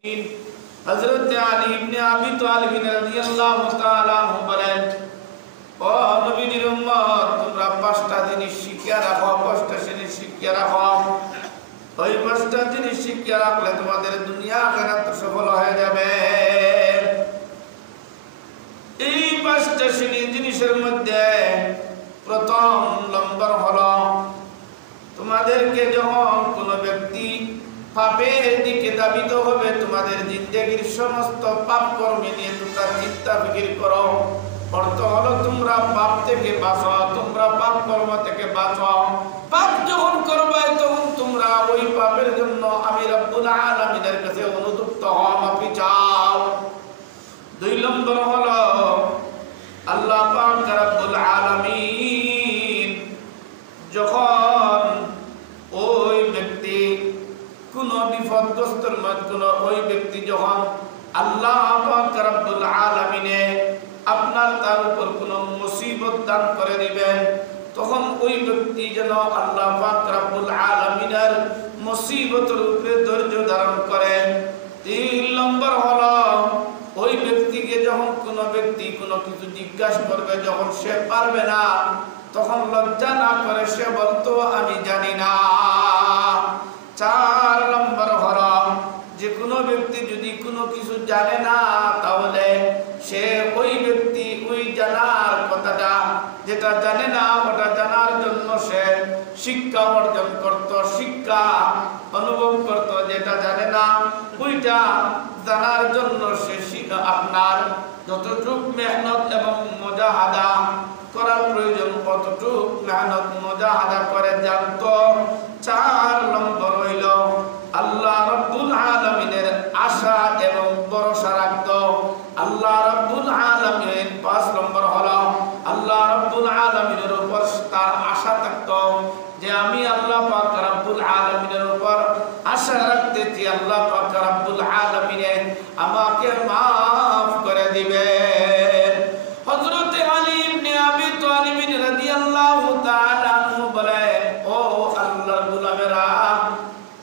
হযরত আলী ইবনে আবি তালিব রাদিয়াল্লাহু তাআলা আনহু বলেন, ও নবীর উম্মত, তোমরা পাঁচটা জিনিস শিখিয়া রাখো, পাঁচটা জিনিস শিখিয়া রাখো। ওই পাঁচটা জিনিস শিখিয়া রাখলে তোমাদের দুনিয়া আখিরাত সফল হয়ে যাবে। এই পাঁচটা জিনিসের মধ্যে প্রথম নম্বর হলো, তোমাদেরকে যখন কোনো ব্যক্তি পাপের দিকে ধাবিত হবে, তোমাদের জিন্দেগির সমস্ত পাপ কর্মে নিয়ে তোমরা চিন্তা ফিকির করো। অর্থ হলো তোমরা পাপ থেকে বাঁচো, তোমরা পাপ কর্ম থেকে বাঁচো। পাপ যখন করবে তখন তোমরা ওই পাপের জন্য আমি রব্বুল আলামিনের কাছে অনুতপ্ত হও, মাফি চাও। দুই নম্বর হলো, আল্লাহ পাক রব্বুল আলামিন যখন ওই ব্যক্তি কোন বিপদগ্রস্তর মধ্যে ওই ব্যক্তি যখন আল্লাহ পাক রব্বুল আলামিনে আপনার তার উপর কোন মুসিবত দান করে দিবেন, তখন ওই ব্যক্তি যেন আল্লাহ পাক রব্বুল আলামিনের মুসিবতের উপরে ধৈর্য ধারণ করে। তিন নম্বর হলো, ওই ব্যক্তিকে যখন কোন ব্যক্তি কোনো কিছু জিজ্ঞাসা করবে, যখন সে পারবে না তখন লজ্জা না করে সে বলতো আমি জানি না। চার নম্বর হলো, যে কোনো ব্যক্তি যদি কোনো কিছু জানে না তাহলে সে ওই ব্যক্তি ওই জানার কথাটা, যেটা জানে না ওটা জানার জন্য সে শিক্ষা অর্জন করত, শিক্ষা অনুভব করত। যেটা জানে না ওইটা জানার জন্য সে আপনার যতটুকু মেহনত এবং মুজাহাদা করার প্রয়োজন কতটুকু মেহনত মুজাহাদা করে জানতো। চার নম্বর হইল, আল্লাহ রাব্বুল আলামিনের আশা এবং ভরসা রাখতো। আল্লাহ রাব্বুল আলামিন পাঁচ নম্বর হলো, আল্লাহ রাব্বুল আলামিনের উপর তার আশা থাকতো যে আমি আল্লাহ পাক রাব্বুল আলামিনের উপর আশা রাখতেছি, আল্লাহ পাক রাব্বুল আলামিনে আমাকে মাফ করে দিবেন। হযরত আলী ইবনে আবি তালিব রাদিয়াল্লাহু তাআলা আনহু বলেন, ও আল্লাহর গোলামেরা,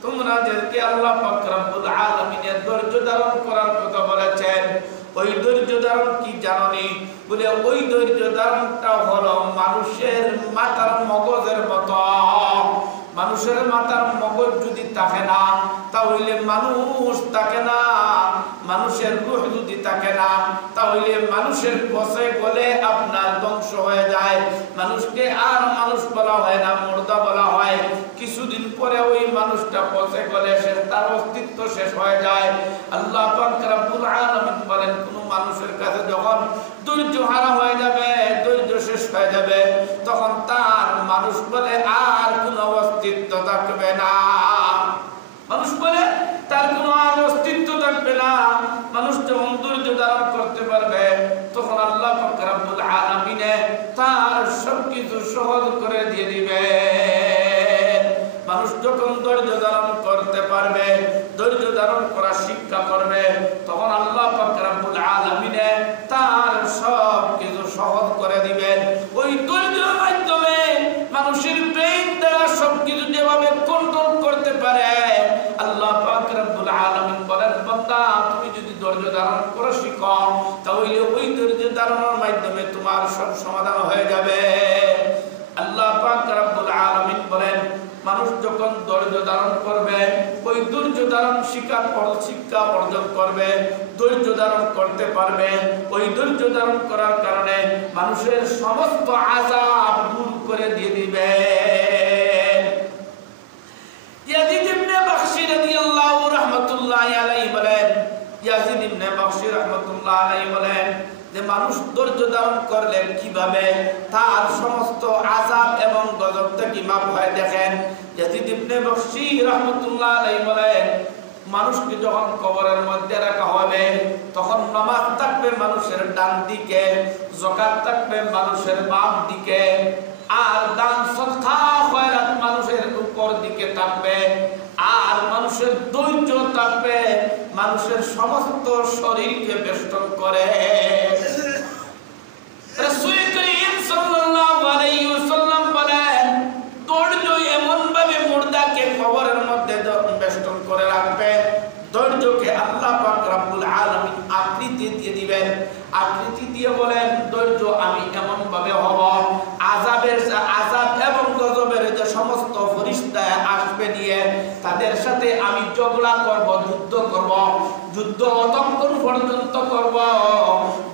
তোমরা যাদেরকে আল্লাহ পাক রব্বুল আলামিনের ধৈর্য ধারণ করার কথা বলেছেন, ওই ধৈর্য ধারণ কি জানোনি? বলে ওই ধৈর্য ধারণটা হলো মানুষের মাথার মগজের মতো। মানুষের মাথার মগজ যদি থাকে না তাহলে মানুষ থাকে না, মানুষের রূহ যদি থাকে না তাহলে মানুষের পচে গলে আপনার ধ্বংস হয়ে যায়। মানুষকে আর মানুষ বলা হয় না, মুর্দা বলা হয়। কিছুদিন পরে ওই মানুষটা পচে গলে শেষ, তার অস্তিত্ব শেষ হয়ে যায়। আল্লাহ পাক রব্বুল আলামিন বলেন, কোন মানুষের কাছে যখন ধৈর্য হারা হয়ে যাবে, ধৈর্য শেষ হয়ে যাবে, তখন তার মানুষ বলে আর কোনো অস্তিত্ব থাকবে না। মানুষ বলে তার কোনো আর অস্তিত্ব থাকবে না। মানুষ যখন ধৈর্য ধারণ করতে পারবে তখন আল্লাহ পাক রব্বুল আলামিন তার সবকিছু সহজ করে দিয়ে দিবে। মানুষ যখন ধৈর্য ধারণ করতে পারবে, ধৈর্য ধারণ করা শিক্ষা করবে, তখন আল্লাহ পাক রব্বুল আলামিন তার সব কিছু সহজ করে দিবেন। ওই ধৈর্যের মাধ্যমে মানুষের ব্রেইন দ্বারা সবকিছু যেভাবে কন্ট্রোল করতে পারে, আল্লাহ পাক রব্বুল আলামিন বলেন, বান্দা তুমি যদি ধৈর্য ধারণ করে শিখো তাহলে ওই ধৈর্য ধারণের মাধ্যমে তোমার সব সমাধান হয়ে যাবে। আল্লাহ পাক রব্বুল আলামিন বলেন, মানুষ যখন ধৈর্য ধারণ করবে, ওই ধৈর্য ধারণ শিক্ষা অর্জন করবে, ধৈর্য ধারণ করতে পারবে, ওই ধৈর্য ধারণ করার কারণে মানুষের সমস্ত আযাব দূর করে দিয়ে দিবে। ইয়াজিদ ইবনে বাখশি রাদিয়াল্লাহু রাহমাতুল্লাহি আলাইহি বলেন, ইয়াজিদ ইবনে বাখশি রাহমাতুল্লাহি আলাইহি বলেন যে মানুষ ধৈর্য ধারণ করলে কিভাবে তার সমস্ত আযাব এবং গজব থেকে মাফ হয়। দেখেন, ইয়াজিদ ইবনে বাখশি রাহমাতুল্লাহি আলাইহি বলেন, মানুষকে যখন কবরের মধ্যে রাখা হবে তখন নামাজ থাকবে মানুষের ডান দিকে, যাকাত থাকবে মানুষের বাম দিকে, আর দান সদকা খয়রাত মানুষের উপর দিকে থাকবে, আর মানুষের ধৈর্য থাকবে মানুষের সমস্ত শরীরকে বেষ্টন করে। রাসূল করিম সাল্লাল্লাহু আলাইহি ওয়াসাল্লাম বলেন, ধৈর্য এমন ভাবে মুর্দাকে কবরের মধ্যে বেষ্টন করে রাখবে, ধৈর্যকে আল্লাহ যুদ্ধ অতক্ষণ পর্যন্ত করব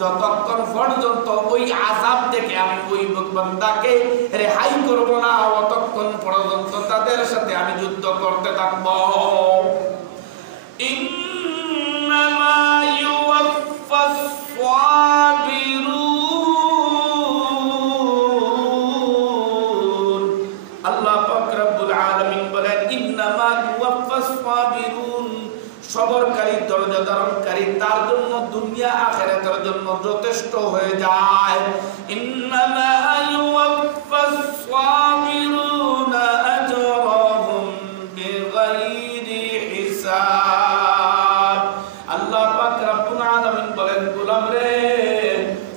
যতক্ষণ পর্যন্ত ওই আযাব থেকে আমি ওই বান্দাকে রেহাই করব না, অতক্ষণ পর্যন্ত তাদের সাথে আমি যুদ্ধ করতে থাকব। ইন্নামা ইউওয়াফাস সাবিরুন, আল্লাহ পাক রব্বুল আলামিন বলেন ইন্নামা ইউওয়াফাস সাবিরুন, সবরকারী ধৈর্য ধারণকারী তার জন্য দুনিয়া আখিরাতের জন্য যথেষ্ট হয়ে যায়। ইন্নামা ইউওয়াফাস সাবিরুনা আজরাহুম বিগাইরি হিসাব। আল্লাহ পাক রব্বুল আলামিন বলেন গোলাম রে,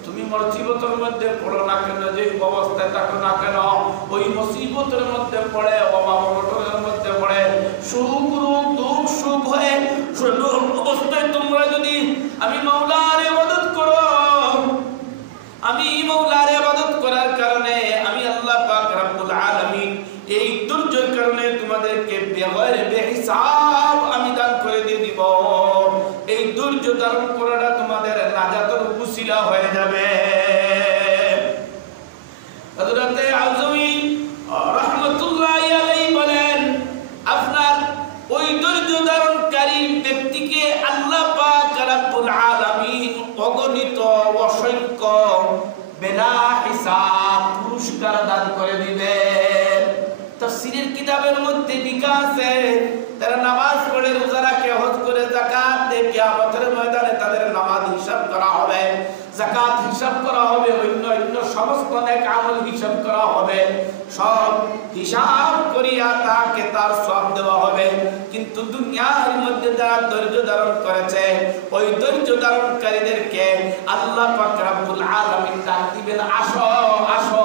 তুমি মুসিবতের মধ্যে পড়ো না কেন, যে অবস্থায় থাকো না কেন, ওই মুসিবতের মধ্যে পড়ে, অভাব অনটনের মধ্যে পড়ে, সুখ দুঃখ সুখ হয়ে অবস্থায় তোমরা যদি আমি মাওলার ইবাদত করো, আমি মাওলার ইবাদত করার কারণে আমি আল্লাহ পাক রব্বুল আলামিন এই দুর্যোগের কারণে তোমাদেরকে বেহিসাব আমি দান করে দিয়ে দিব। এই দুর্যোগ ধারণ করাটা তোমাদের নাজাতের উসিলা হয়ে যাবে। হযরতে আযমি রাহমাতুল্লাহি আলাইহি বলেন, আপনার ওই ধৈর্য ধারণকারী ব্যক্তিকে আল্লাহ পাক রব্বুল আলামিন অগণিত অসংখ্য বিনা হিসাব পুরস্কার দান করে দিবেন। তাফসীরের কিতাবের মধ্যে লেখা আছে, তারা নামাজ পড়ে, রোজা রাখে, হজ করে, যাকাত দেয়, কিয়ামতের ময়দানে তাদের নামাজ হিসাব করা হবে, যাকাত হিসাব করা হবে, অন্য সমস্ত নেক আমল হিসাব করা হবে, সব হিসাব করিয়া তাকে তার সওয়াব দেওয়া হবে। কিন্তু দুনিয়ার মধ্যে যারা ধৈর্য ধারণ করেছে, ওই ধৈর্য ধারণকারীদেরকে আল্লাহ পাক রব্বুল আলামিন ডাক দিবেন, আসো আসো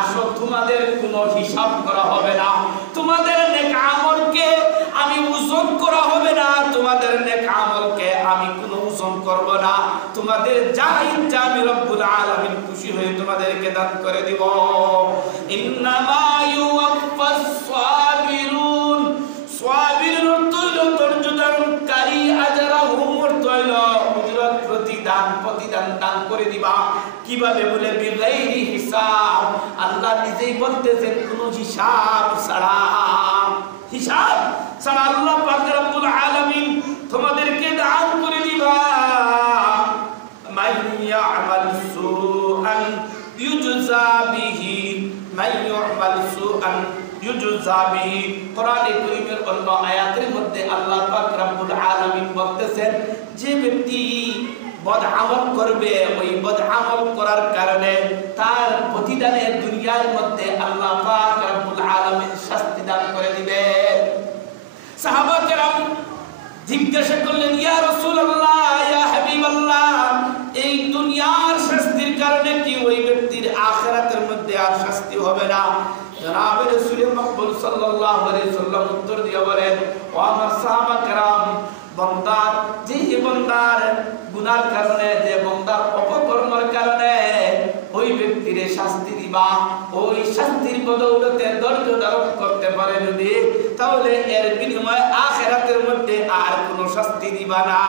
আসো, তোমাদের কোনো হিসাব করা হবে না, তোমাদের নেক আমলকে আমি ওজন করা হবে না, তোমাদের নেক আমলকে আমি কোনো ওজন করব না, তোমাদের যা ইচ্ছা আমি রব্বুল আলামিন খুশি হয়ে তোমাদেরকে দান করে দিব। ইন্নামা ইউওয়াফাস সাবিরুন, সাবিরুন ধৈর্য ধারণকারী, আজরাহুম উজরত প্রতিদান দান করে দিবা। কিভাবে বলে বিগাইরি হিসাব, আল্লাহ নিজেই বলতেছেন কোন হিসাব ছাড়া, হিসাব ছাড়া আল্লাহ পাক রব্বুল আলামিন তোমাদেরকে দান করে দিবা। মান ইয়ামাল সুআন ইউজজা বিহি, মান ইয়ামাল সুআন ইউজজা বিহি। কোরআনে কারীমের অন্য আয়াতের মধ্যে আল্লাহ পাক রব্বুল আলামিন বলতেছেন, যে ব্যক্তি বদ আমল করবে, ওই বদ আমল করার কারণে তার প্রতিদানের দুনিয়ার মধ্যে আল্লাহ পাক রব্বুল আলামিন শাস্তি দান করে দিবেন। সাহাবা কেরাম জিজ্ঞাসা করলেন, ইয়া রাসূলুল্লাহ, ইয়া হাবিবাল্লাহ, এই দুনিয়ার শাস্তির কারণে কি ওই ব্যক্তির আখিরাতের মধ্যে আর শাস্তি হবে না? জনাব রাসূল মাকবুল সাল্লাল্লাহু আলাইহি সাল্লাম উত্তর দিয়ে বলেন, ও আমার সাহাবা কেরাম, বান্দার যে বান্দার গুনার কারণে, যে বান্দার অপকর্মের কারণে ওই ব্যক্তির শাস্তি দিবা, ওই শাস্তির বদৌলতে ধৈর্য ধারণ করতে পারে যদি, তাহলে এর বিনিময়ে আখিরাতের মধ্যে আর কোনো শাস্তি দিবা না।